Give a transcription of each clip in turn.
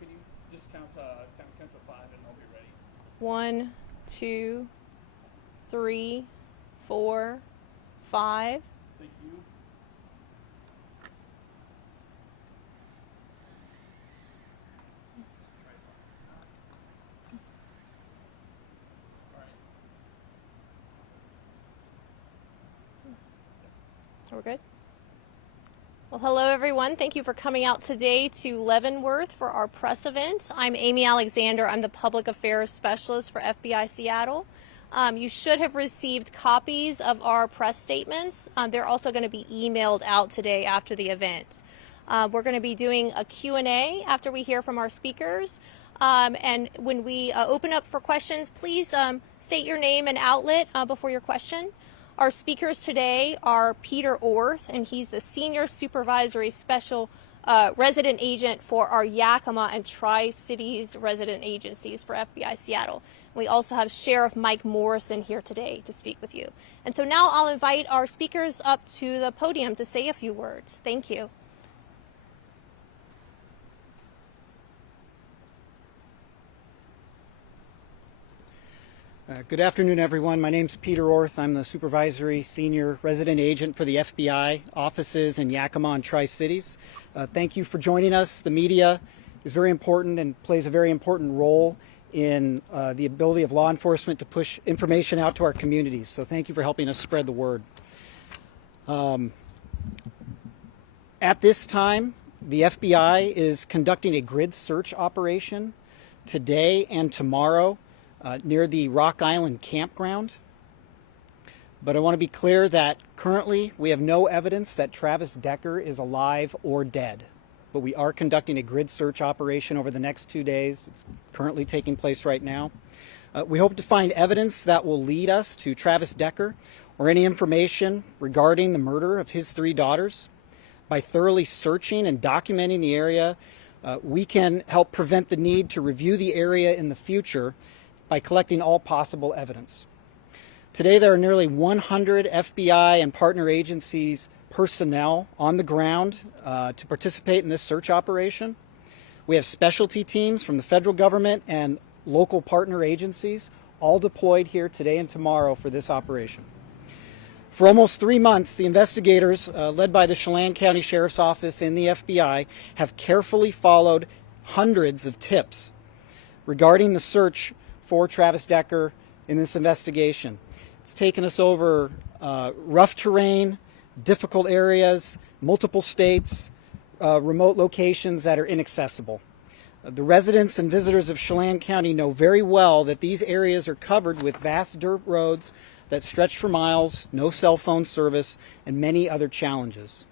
Can you just count to 5 and I'll be ready? 1, 2, 3, 4, 5. Thank you. We're good? Well, hello everyone. Thank you for coming out today to Leavenworth for our press event. I'm Amy Alexander. I'm the Public Affairs Specialist for FBI Seattle. You should have received copies of our press statements. They're also going to be emailed out today after the event. We're going to be doing a Q&A after we hear from our speakers. And when we open up for questions, please state your name and outlet before your question. Our speakers today are Peter Orth, and he's the Senior Supervisory Special Resident Agent for our Yakima and Tri-Cities resident agencies for FBI Seattle. We also have Sheriff Mike Morrison here today to speak with you. And so now I'll invite our speakers up to the podium to say a few words. Thank you. Good afternoon, everyone. My name's Peter Orth. I'm the Supervisory Senior Resident Agent for the FBI offices in Yakima and Tri-Cities. Thank you for joining us. The media is very important and plays a very important role in the ability of law enforcement to push information out to our communities. So thank you for helping us spread the word. At this time, the FBI is conducting a grid search operation today and tomorrow near the Rock Island campground. But I want to be clear that currently we have no evidence that Travis Decker is alive or dead. But we are conducting a grid search operation over the next 2 days. It's currently taking place right now. We hope to find evidence that will lead us to Travis Decker or any information regarding the murder of his 3 daughters. By thoroughly searching and documenting the area, we can help prevent the need to review the area in the future by collecting all possible evidence. Today there are nearly 100 FBI and partner agencies personnel on the ground to participate in this search operation. We have specialty teams from the federal government and local partner agencies all deployed here today and tomorrow for this operation. For almost 3 months, the investigators, led by the Chelan County Sheriff's Office and the FBI, have carefully followed hundreds of tips regarding the search for Travis Decker in this investigation. It's taken us over rough terrain, difficult areas, multiple states, remote locations that are inaccessible. The residents and visitors of Chelan County know very well that these areas are covered with vast dirt roads that stretch for miles, no cell phone service, and many other challenges.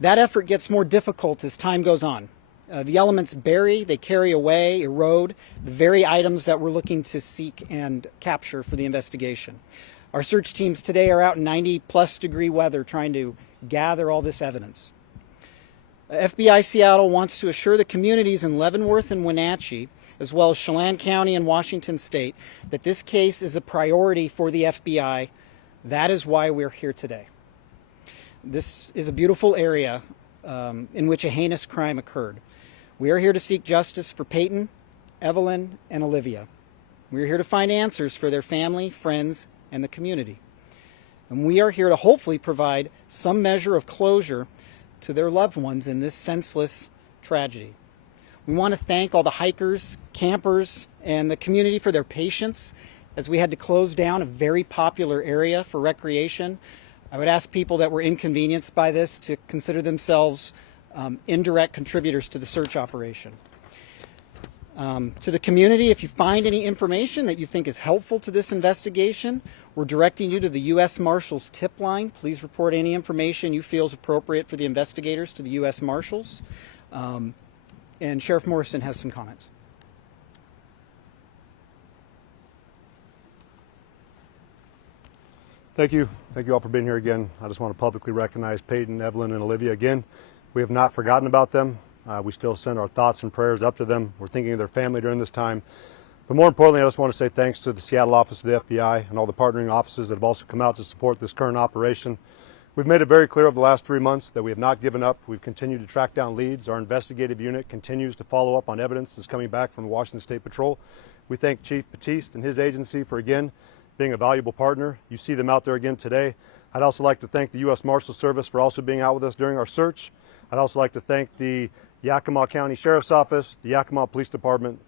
That effort gets more difficult as time goes on. The elements bury, they carry away, erode the very items that we're looking to seek and capture for the investigation. Our search teams today are out in 90-plus degree weather trying to gather all this evidence. FBI Seattle wants to assure the communities in Leavenworth and Wenatchee, as well as Chelan County and Washington State, that this case is a priority for the FBI. That is why we're here today. This is a beautiful area in which a heinous crime occurred. We are here to seek justice for Peyton, Evelyn, and Olivia. We are here to find answers for their family, friends, and the community. And we are here to hopefully provide some measure of closure to their loved ones in this senseless tragedy. We want to thank all the hikers, campers, and the community for their patience as we had to close down a very popular area for recreation. I would ask people that were inconvenienced by this to consider themselves indirect contributors to the search operation. To the community, if you find any information that you think is helpful to this investigation, we're directing you to the U.S. Marshals tip line. Please report any information you feel is appropriate for the investigators to the U.S. Marshals. And Sheriff Morrison has some comments. Thank you. Thank you all for being here again. I just want to publicly recognize Peyton, Evelyn, and Olivia again. We have not forgotten about them. We still send our thoughts and prayers up to them. We're thinking of their family during this time. But more importantly, I just want to say thanks to the Seattle office of the FBI and all the partnering offices that have also come out to support this current operation. We've made it very clear over the last 3 months that we have not given up. We've continued to track down leads. Our investigative unit continues to follow up on evidence that's coming back from the Washington State Patrol. We thank Chief Batiste and his agency for, again, being a valuable partner. You see them out there again today. I'd also like to thank the U.S. Marshals Service for also being out with us during our search. I'd also like to thank the Yakima County Sheriff's Office, the Yakima Police Department,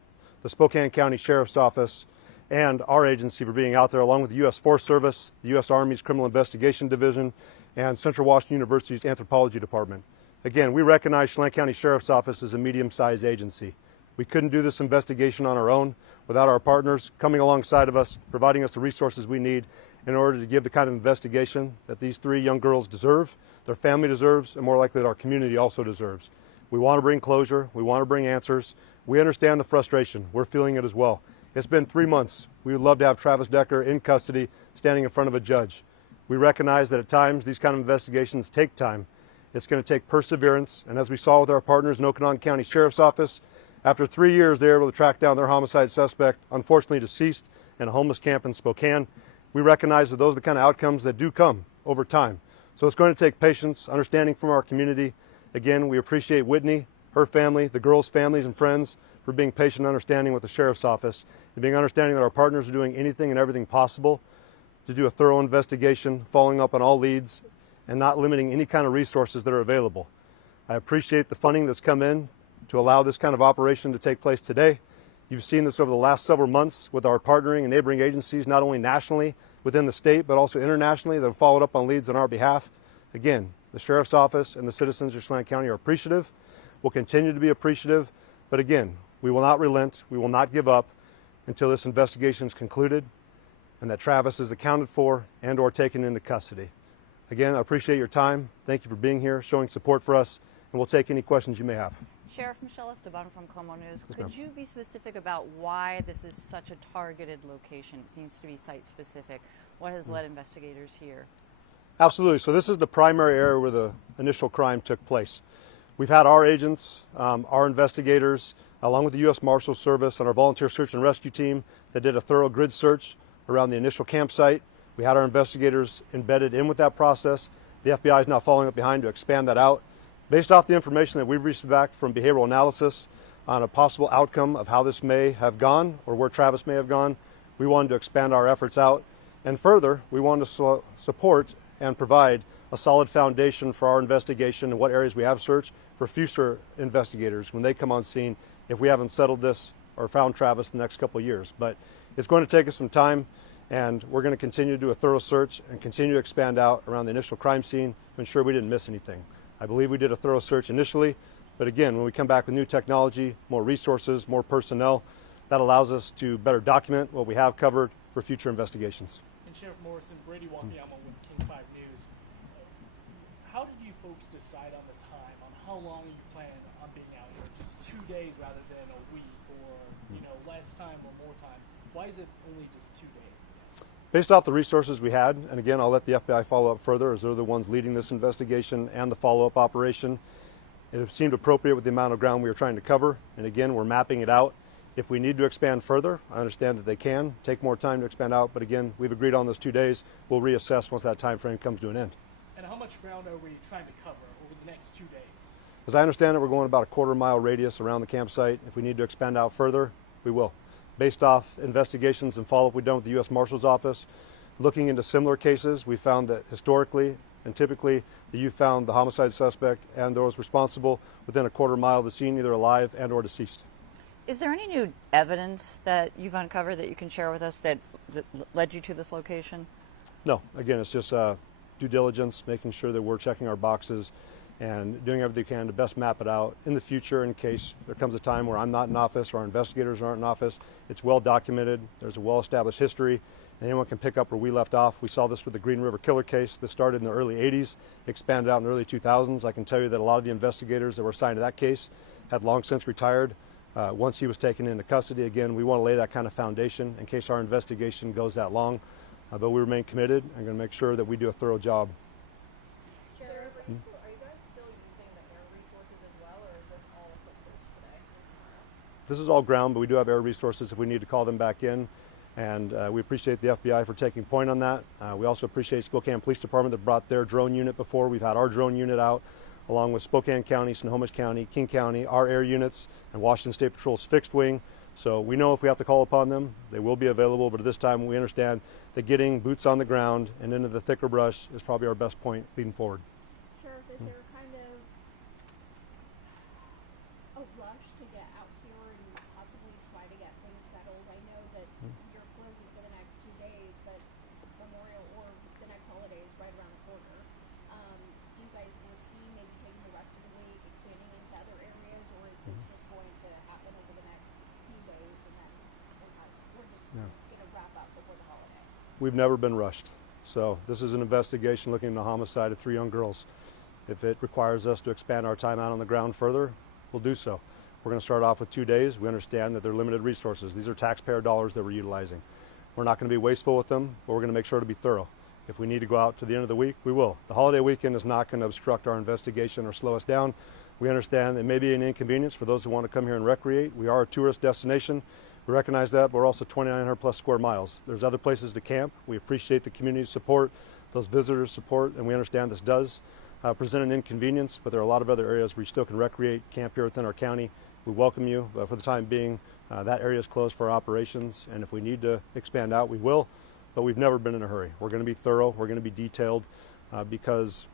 the Spokane County Sheriff's Office, and our agency for being out there, along with the U.S. Forest Service, the U.S. Army's Criminal Investigation Division, and Central Washington University's Anthropology Department. Again, we recognize Chelan County Sheriff's Office as a medium-sized agency. We couldn't do this investigation on our own without our partners coming alongside of us, providing us the resources we need in order to give the kind of investigation that these 3 young girls deserve, their family deserves, and more likely that our community also deserves. We want to bring closure. We want to bring answers. We understand the frustration. We're feeling it as well. It's been 3 months. We would love to have Travis Decker in custody, standing in front of a judge. We recognize that at times these kind of investigations take time. It's going to take perseverance, and as we saw with our partners in Okanagan County Sheriff's Office, after 3 years they were able to track down their homicide suspect, unfortunately deceased in a homeless camp in Spokane. We recognize that those are the kind of outcomes that do come over time. So it's going to take patience, understanding from our community. Again, we appreciate Whitney, her family, the girls' families and friends for being patient and understanding with the Sheriff's Office, and being understanding that our partners are doing anything and everything possible to do a thorough investigation, following up on all leads, and not limiting any kind of resources that are available. I appreciate the funding that's come in to allow this kind of operation to take place today. You've seen this over the last several months with our partnering and neighboring agencies, not only nationally within the state, but also internationally, that have followed up on leads on our behalf. Again, the Sheriff's Office and the citizens of Chelan County are appreciative. We'll continue to be appreciative, but again, we will not relent, we will not give up until this investigation is concluded and that Travis is accounted for and or taken into custody. Again, I appreciate your time. Thank you for being here, showing support for us, and we'll take any questions you may have. Sheriff Michelle Esteban from KVAL. Yes, Could you be specific about why this is such a targeted location? It seems to be site-specific. What has led investigators here? Absolutely. So this is the primary area where the initial crime took place. We've had our agents, our investigators, along with the U.S. Marshals Service and our volunteer search and rescue team that did a thorough grid search around the initial campsite. We had our investigators embedded in with that process. The FBI is now following up behind to expand that out. Based off the information that we've received back from behavioral analysis on a possible outcome of how this may have gone or where Travis may have gone, we wanted to expand our efforts out. And further, we wanted to support and provide a solid foundation for our investigation and what areas we have searched for future investigators when they come on scene if we haven't settled this or found Travis in the next couple of years. But it's going to take us some time, and we're going to continue to do a thorough search and continue to expand out around the initial crime scene to ensure we didn't miss anything. I believe we did a thorough search initially, but again, when we come back with new technology, more resources, more personnel, that allows us to better document what we have covered for future investigations. And Sheriff Morrison, Brady Wakayama with King 5 News. How did you folks decide on the time, on how long you plan on being out here? Just 2 days rather than a week, or less time or more time? Why is it only just 2 days? Based off the resources we had, and again, I'll let the FBI follow up further as they're the ones leading this investigation and the follow-up operation. It seemed appropriate with the amount of ground we were trying to cover, and again, we're mapping it out. If we need to expand further, I understand that they can take more time to expand out, but again, we've agreed on those 2 days. We'll reassess once that time frame comes to an end. And how much ground are we trying to cover over the next 2 days? As I understand it, we're going about a quarter-mile radius around the campsite. If we need to expand out further, we will. Based off investigations and follow-up we've done with the U.S. Marshal's Office, looking into similar cases, we found that historically and typically that you found the homicide suspect and those responsible within a quarter mile of the scene, either alive and or deceased. Is there any new evidence that you've uncovered that you can share with us that led you to this location? No, again, it's just due diligence, making sure that we're checking our boxes and doing everything we can to best map it out in the future in case there comes a time where I'm not in office or our investigators aren't in office. It's well documented. There's a well-established history. And anyone can pick up where we left off. We saw this with the Green River Killer case that started in the early 80s, expanded out in the early 2000s. I can tell you that a lot of the investigators that were assigned to that case had long since retired once he was taken into custody. Again, we want to lay that kind of foundation in case our investigation goes that long. But we remain committed and going to make sure that we do a thorough job. Sheriff, are you guys still using the air resources as well, or is this all foot search today and tomorrow? This is all ground, but we do have air resources if we need to call them back in. And we appreciate the FBI for taking point on that. We also appreciate Spokane Police Department that brought their drone unit before. We've had our drone unit out, along with Spokane County, Snohomish County, King County, our air units, and Washington State Patrol's fixed wing. So we know if we have to call upon them, they will be available. But at this time, we understand that getting boots on the ground and into the thicker brush is probably our best point leading forward. Sheriff, is there kind of a rush to get out here and possibly try to get things settled? I know that you're closing for the next 2 days, but Memorial or the next holiday is right around the corner. Do you guys foresee maybe taking the rest of the week, expanding into other areas, or is this just going to happen over the next few days and then we're just going to wrap up before the holiday? We've never been rushed. So this is an investigation looking into the homicide of 3 young girls. If it requires us to expand our time out on the ground further, we'll do so. We're going to start off with 2 days. We understand that they're limited resources. These are taxpayer dollars that we're utilizing. We're not going to be wasteful with them, but we're going to make sure to be thorough. If we need to go out to the end of the week, we will. The holiday weekend is not going to obstruct our investigation or slow us down. We understand it may be an inconvenience for those who want to come here and recreate. We are a tourist destination. We recognize that, but we're also 2,900 plus square miles. There's other places to camp. We appreciate the community support, those visitors' support, and we understand this does present an inconvenience, but there are a lot of other areas where you still can recreate, camp here within our county. We welcome you, but for the time being, that area is closed for operations, and if we need to expand out, we will, but we've never been in a hurry. We're going to be thorough, we're going to be detailed, because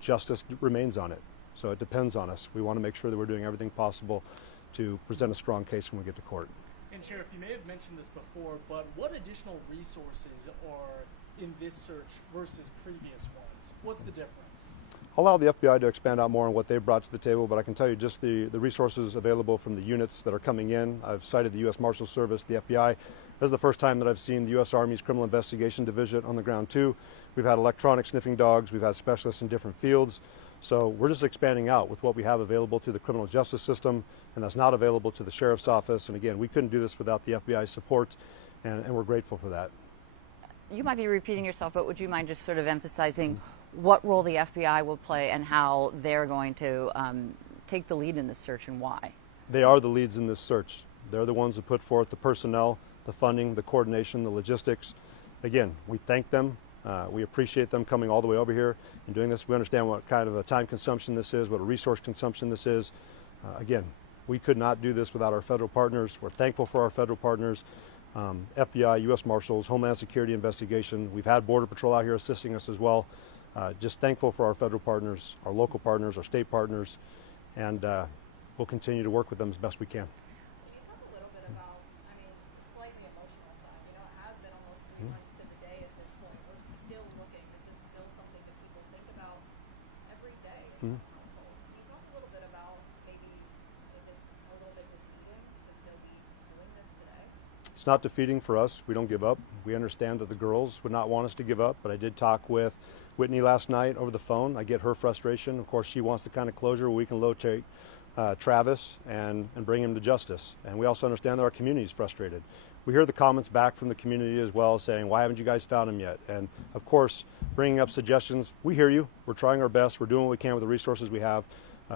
justice remains on it. So it depends on us. We want to make sure that we're doing everything possible to present a strong case when we get to court. And Sheriff, you may have mentioned this before, but what additional resources are in this search versus previous ones? What's the difference? I'll allow the FBI to expand out more on what they've brought to the table, but I can tell you just the resources available from the units that are coming in. I've cited the U.S. Marshals Service, the FBI. This is the first time that I've seen the U.S. Army's Criminal Investigation Division on the ground too. We've had electronic sniffing dogs, we've had specialists in different fields. So we're just expanding out with what we have available to the criminal justice system, and that's not available to the Sheriff's Office. And again, we couldn't do this without the FBI's support, and we're grateful for that. You might be repeating yourself, but would you mind just sort of emphasizing what role the FBI will play and how they're going to take the lead in this search and why? They are the leads in this search. They're the ones who put forth the personnel, the funding, the coordination, the logistics. Again, we thank them. We appreciate them coming all the way over here and doing this. We understand what kind of a time consumption this is, what a resource consumption this is. Again, we could not do this without our federal partners. We're thankful for our federal partners, FBI, U.S. Marshals, Homeland Security Investigation. We've had Border Patrol out here assisting us as well. Just thankful for our federal partners, our local partners, our state partners, and we'll continue to work with them as best we can. Can you talk a little bit about, I mean, the slightly emotional side? You know, it has been almost 3 months to the day at this point. We're still looking. This is still something that people think about every day in some households. Can you talk a little bit about maybe if it's a little bit defeating to still be doing this today? It's not defeating for us. We don't give up. We understand that the girls would not want us to give up, but I did talk with Whitney last night over the phone. I get her frustration. Of course, she wants the kind of closure where we can locate Travis and bring him to justice. And we also understand that our community is frustrated. We hear the comments back from the community as well saying, why haven't you guys found him yet? And of course, bringing up suggestions, we hear you. We're trying our best. We're doing what we can with the resources we have.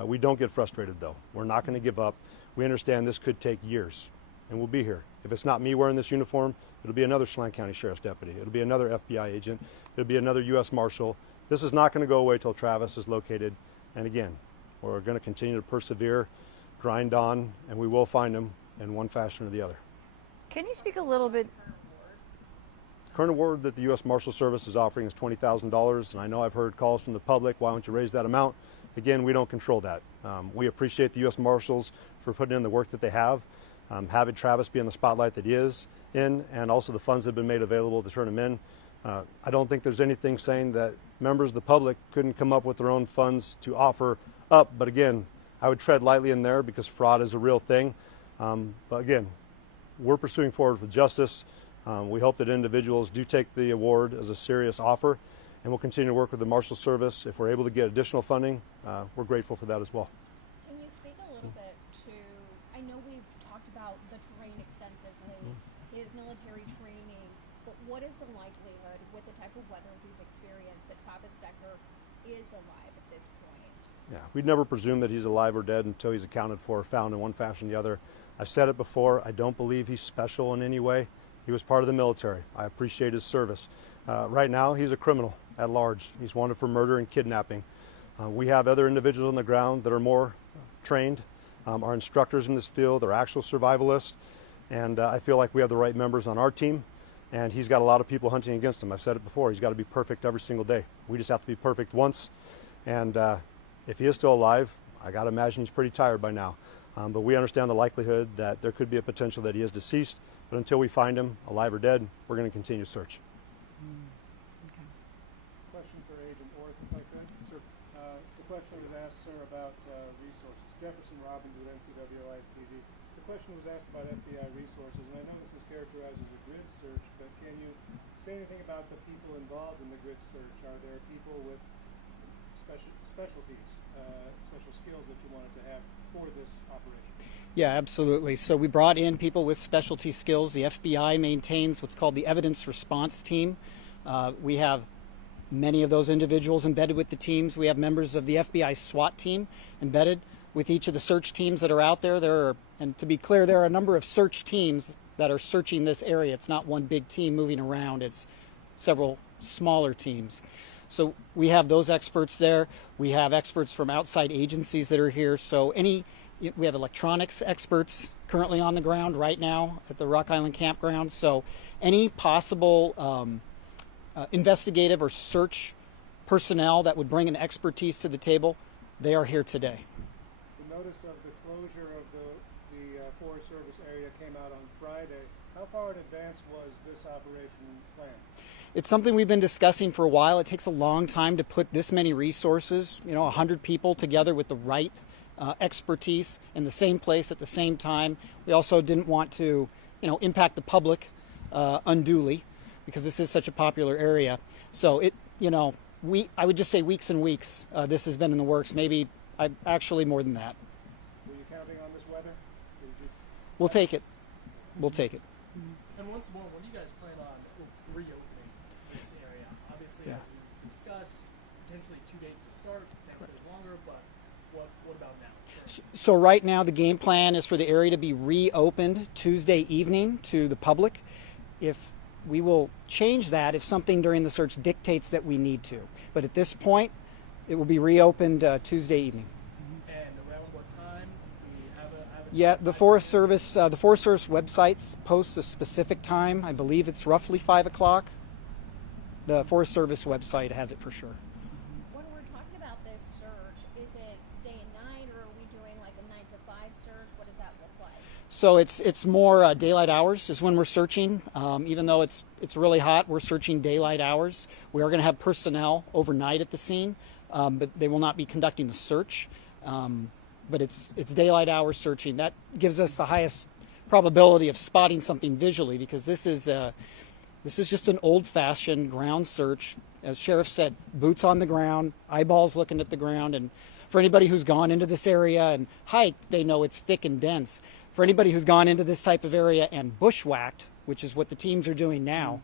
We don't get frustrated though. We're not going to give up. We understand this could take years, and we'll be here. If it's not me wearing this uniform, it'll be another Chelan County Sheriff's deputy. It'll be another FBI agent. It'll be another U.S. Marshal. This is not going to go away till Travis is located. And again, we're going to continue to persevere, grind on, and we will find him in one fashion or the other. Can you speak a little bit? Current award that the U.S. Marshal Service is offering is $20,000, and I know I've heard calls from the public, why don't you raise that amount? Again, we don't control that. We appreciate the U.S. Marshals for putting in the work that they have. Having Travis be in the spotlight that he is in, and also the funds that have been made available to turn him in. I don't think there's anything saying that members of the public couldn't come up with their own funds to offer up, but again, I would tread lightly in there because fraud is a real thing. But again, we're pursuing forward with justice. We hope that individuals do take the award as a serious offer, and we'll continue to work with the Marshal Service. If we're able to get additional funding, we're grateful for that as well. Can you speak a little bit to, I know we've talked about the terrain extensively, his military training, but what is the likelihood with the type of weather we've experienced that Travis Decker is alive at this point? Yeah, we'd never presume that he's alive or dead until he's accounted for or found in one fashion or the other. I've said it before, I don't believe he's special in any way. He was part of the military. I appreciate his service. Right now, he's a criminal at large. He's wanted for murder and kidnapping. We have other individuals on the ground that are more trained, our instructors in this field, are actual survivalists, and I feel like we have the right members on our team, and he's got a lot of people hunting against him. I've said it before, he's got to be perfect every single day. We just have to be perfect once, and if he is still alive, I got to imagine he's pretty tired by now. But we understand the likelihood that there could be a potential that he is deceased, but until we find him, alive or dead, we're going to continue to search. Question for Agent Orth, if I could. Sir. The question was asked, sir, about resources. Jefferson Robbins with NCWI TV. The question was asked about FBI resources, and I know this is characterized as a grid search, but can you say anything about the people involved in the grid search? Are there people with specialties, special skills that you wanted to have for this operation? Yeah, absolutely. So we brought in people with specialty skills. The FBI maintains what's called the evidence response team. We have many of those individuals embedded with the teams. We have members of the FBI SWAT team embedded with each of the search teams that are out there. And to be clear, there are a number of search teams that are searching this area. It's not one big team moving around. It's several smaller teams. So we have those experts there. We have experts from outside agencies that are here. So we have electronics experts currently on the ground right now at the Rock Island Campground. So any possible investigative or search personnel that would bring an expertise to the table, they are here today. The notice of the closure of the Forest Service area came out on Friday. How far in advance was this operation planned? It's something we've been discussing for a while. It takes a long time to put this many resources, 100 people together with the right expertise in the same place at the same time. We also didn't want to, impact the public unduly because this is such a popular area. So I would just say weeks and weeks. This has been in the works. Maybe actually more than that. Were you counting on this weather? We'll take it. We'll take it. And once more, when do you guys plan on reopening this area? Obviously, as we discussed, potentially 2 days to start, potentially longer, but what about now? So right now the game plan is for the area to be reopened Tuesday evening to the public. If we will change that if something during the search dictates that we need to. But at this point, it will be reopened Tuesday evening. And around what time? Do we have a Yeah, the Forest Service websites post a specific time. I believe it's roughly 5 o'clock. The Forest Service website has it for sure. When we're talking about this search, is it day and night, or are we doing like a 9 to 5 search? What does that look like? So it's more daylight hours is when we're searching. Even though it's really hot, we're searching daylight hours. We are going to have personnel overnight at the scene, but they will not be conducting the search. But it's daylight hours searching. That gives us the highest probability of spotting something visually, because this is just an old-fashioned ground search. As Sheriff said, boots on the ground, eyeballs looking at the ground. And for anybody who's gone into this area and hiked, they know it's thick and dense. For anybody who's gone into this type of area and bushwhacked, which is what the teams are doing now,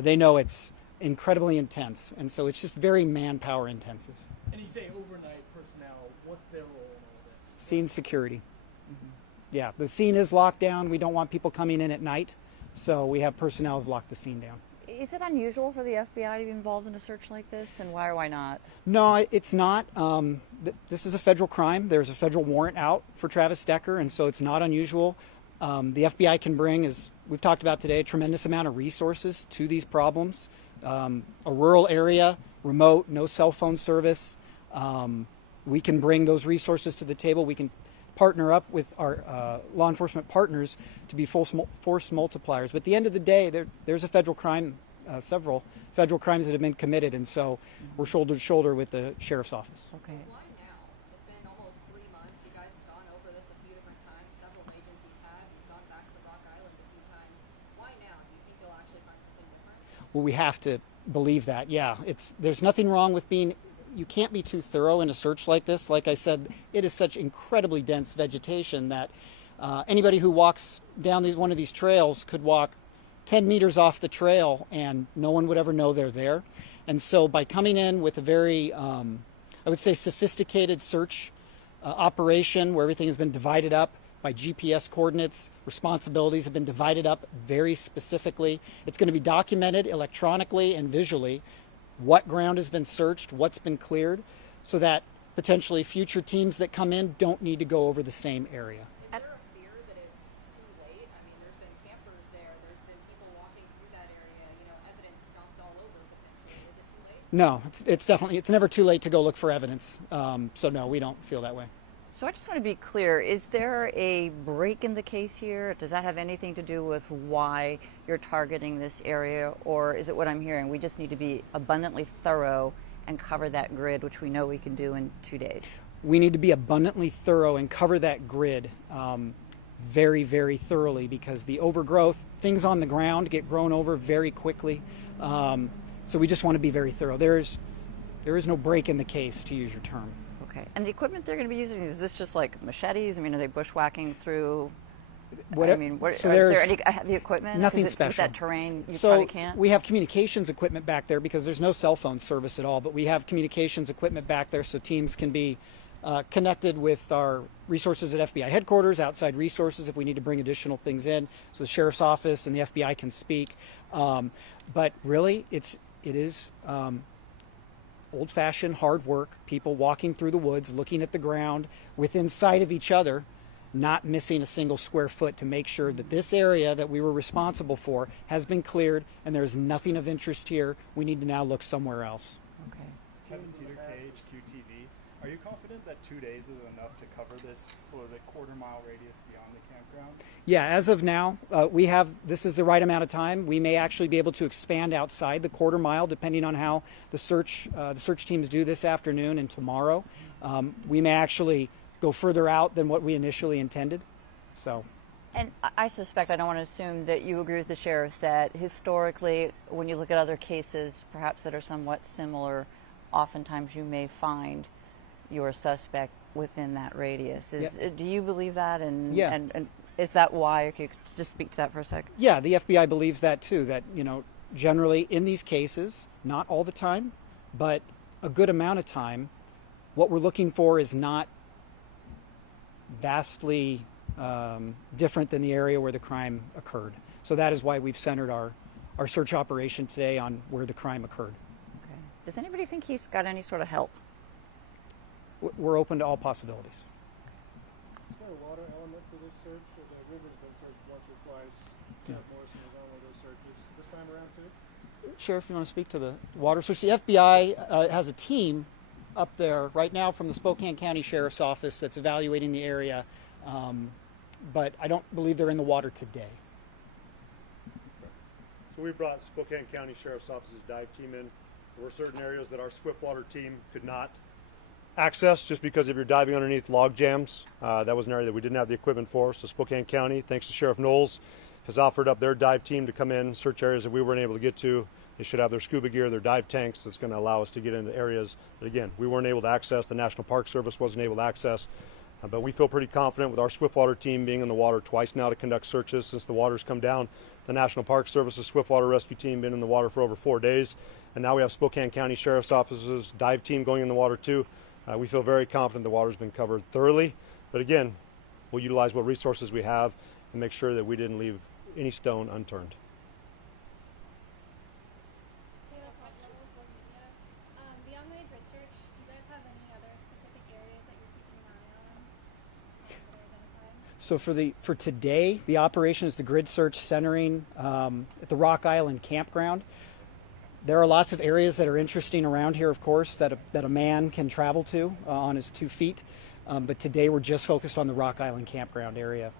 they know it's incredibly intense. And so it's just very manpower intensive. And you say overnight personnel, what's their role in all this? Scene security. Yeah, the scene is locked down. We don't want people coming in at night. So we have personnel who've locked the scene down. Is it unusual for the FBI to be involved in a search like this, and why or why not? No, it's not. This is a federal crime. There's a federal warrant out for Travis Decker, and so it's not unusual. The FBI can bring, as we've talked about today, a tremendous amount of resources to these problems. A rural area, remote, no cell phone service. We can bring those resources to the table. We can partner up with our law enforcement partners to be force multipliers. But at the end of the day, there's a federal crime, several federal crimes that have been committed, and so we're shoulder to shoulder with the sheriff's office. Okay. Why now? It's been almost 3 months. You guys have gone over this a few different times. Several agencies have. You've gone back to Rock Island a few times. Why now? Do you think you'll actually find something different? Well, we have to believe that. Yeah, there's nothing wrong with being. You can't be too thorough in a search like this. Like I said, it is such incredibly dense vegetation that anybody who walks down one of these trails could walk 10 meters off the trail and no one would ever know they're there. And so by coming in with a very, I would say, sophisticated search operation where everything has been divided up by GPS coordinates. Responsibilities have been divided up very specifically. It's going to be documented electronically and visually what ground has been searched, what's been cleared, so that potentially future teams that come in don't need to go over the same area. Is there a fear that it's too late? I mean, there's been campers there, there's been people walking through that area, evidence stomped all over potentially. Is it too late? No, it's definitely, it's never too late to go look for evidence. So no, we don't feel that way. So I just want to be clear, is there a break in the case here? Does that have anything to do with why you're targeting this area? Or is it what I'm hearing? We just need to be abundantly thorough and cover that grid, which we know we can do in 2 days. We need to be abundantly thorough and cover that grid very, very thoroughly, because the overgrowth, things on the ground get grown over very quickly. So we just want to be very thorough. There is no break in the case, to use your term. Okay. And the equipment they're going to be using, is this just like machetes? I mean, are they bushwhacking through? So is there any heavy equipment? Nothing With special. that terrain, you So probably can't. we have communications equipment back there because there's no cell phone service at all, but we have communications equipment back there so teams can be connected with our resources at FBI headquarters, outside resources if we need to bring additional things in, so the sheriff's office and the FBI can speak. But really, it is old-fashioned hard work, people walking through the woods, looking at the ground within sight of each other, not missing a single square foot, to make sure that this area that we were responsible for has been cleared and there's nothing of interest here. We need to now look somewhere else. Okay. Kevin Teeter, KHQTV. Are you confident that 2 days is enough to cover this, what was it, quarter-mile radius beyond the campground? Yeah, as of now, this is the right amount of time. We may actually be able to expand outside the quarter mile, depending on how the search teams do this afternoon and tomorrow. We may actually go further out than what we initially intended. So. And I suspect, I don't want to assume that you agree with the sheriff, that historically, when you look at other cases, perhaps that are somewhat similar, oftentimes you may find your suspect within that radius. Do you believe that? And, yeah. And is that why? Can you just speak to that for a sec? Yeah, the FBI believes that too, that, generally in these cases, not all the time, but a good amount of time, what we're looking for is not vastly different than the area where the crime occurred. So that is why we've centered our search operation today on where the crime occurred. Okay. Does anybody think he's got any sort of help? We're open to all possibilities. Is there a water element to this search? The river's been searched once or twice. Yeah. Morrison was on one of those searches. This time around too? Sheriff, you want to speak to the water search? The FBI has a team up there right now from the Spokane County Sheriff's Office that's evaluating the area, but I don't believe they're in the water today. So we brought Spokane County Sheriff's Office's dive team in. There were certain areas that our Swiftwater team could not access just because if you're diving underneath log jams, that was an area that we didn't have the equipment for. So Spokane County, thanks to Sheriff Knowles, has offered up their dive team to come in, search areas that we weren't able to get to. They should have their scuba gear, their dive tanks that's going to allow us to get into areas that, again, we weren't able to access, the National Park Service wasn't able to access. But we feel pretty confident with our Swiftwater team being in the water twice now to conduct searches since the water's come down. The National Park Service's Swiftwater Rescue Team been in the water for over 4 days. And now we have Spokane County Sheriff's Office's dive team going in the water too. We feel very confident the water's been covered thoroughly. But again, we'll utilize what resources we have and make sure that we didn't leave any stone unturned. Beyond the grid search, do you guys have any other specific areas that you're keeping an eye on that are identified? So for today, the operation is the grid search centering at the Rock Island campground. There are lots of areas that are interesting around here, of course, that a man can travel to on his 2 feet. But today we're just focused on the Rock Island campground area.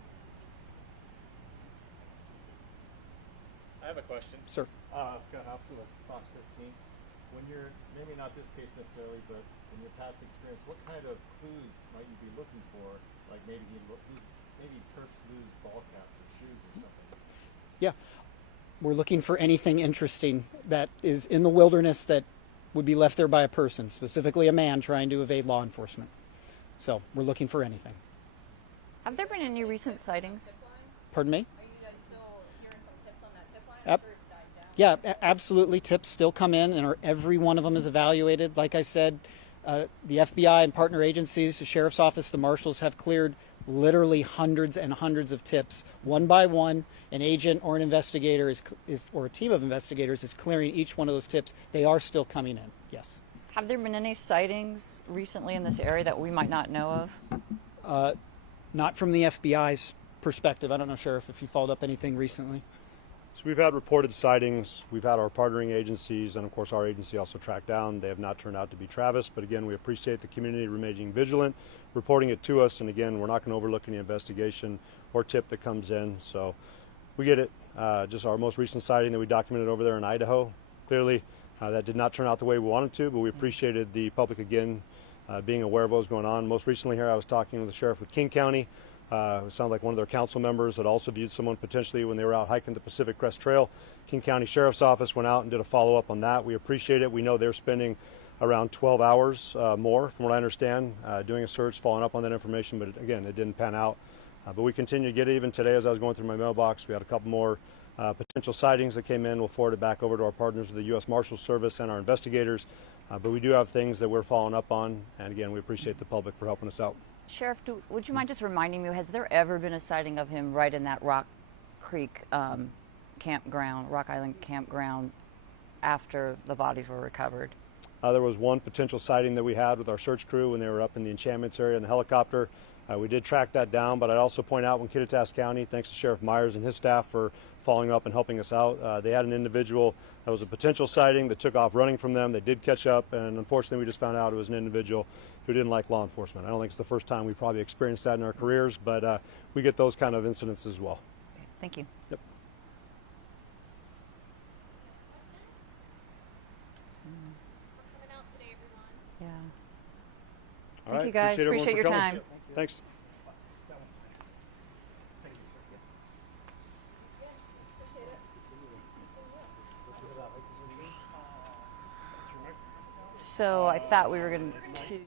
I have a question. Sir. Scott Hobson with Fox 13. When you're, maybe not this case necessarily, but in your past experience, what kind of clues might you be looking for? Like maybe perps lose ball caps or shoes or something. Yeah. We're looking for anything interesting that is in the wilderness that would be left there by a person, specifically a man trying to evade law enforcement. So we're looking for anything. Have there been any recent sightings? Pardon me? Are you guys still hearing from tips on that tip line? I'm sure it's died down. Yeah, absolutely. Tips still come in, and every one of them is evaluated. Like I said, the FBI and partner agencies, the Sheriff's Office, the Marshals have cleared literally hundreds and hundreds of tips. One by one, an agent or an investigator or a team of investigators is clearing each one of those tips. They are still coming in, yes. Have there been any sightings recently in this area that we might not know of? Not from the FBI's perspective. I don't know, Sheriff, if you followed up anything recently. So we've had reported sightings. We've had our partnering agencies, and of course our agency also tracked down. They have not turned out to be Travis, but again, we appreciate the community remaining vigilant, reporting it to us, and again, we're not going to overlook any investigation or tip that comes in. So we get it. Just our most recent sighting that we documented over there in Idaho. Clearly, that did not turn out the way we wanted to, but we appreciated the public again being aware of what was going on. Most recently here, I was talking with the sheriff with King County. It sounded like one of their council members had also viewed someone potentially when they were out hiking the Pacific Crest Trail. King County Sheriff's Office went out and did a follow-up on that. We appreciate it. We know they're spending around 12 hours more, from what I understand, doing a search, following up on that information, but again, it didn't pan out. But we continue to get it. Even today, as I was going through my mailbox, we had a couple more potential sightings that came in. We'll forward it back over to our partners of the U.S. Marshals Service and our investigators. But we do have things that we're following up on, and again, we appreciate the public for helping us out. Sheriff, would you mind just reminding me, has there ever been a sighting of him right in that Rock Creek campground, Rock Island campground, after the bodies were recovered? There was one potential sighting that we had with our search crew when they were up in the enchantments area in the helicopter. We did track that down, but I'd also point out when Kittitas County, thanks to Sheriff Myers and his staff for following up and helping us out, they had an individual that was a potential sighting that took off running from them. They did catch up, and unfortunately we just found out it was an individual who didn't like law enforcement. I don't think it's the first time we probably experienced that in our careers, but we get those kind of incidents as well. Okay, thank you. Yep. Coming out today, everyone. Yeah. All Thank right. you guys. Everyone Appreciate for your coming. time. Thanks. Thank you, sir. So I thought we were going to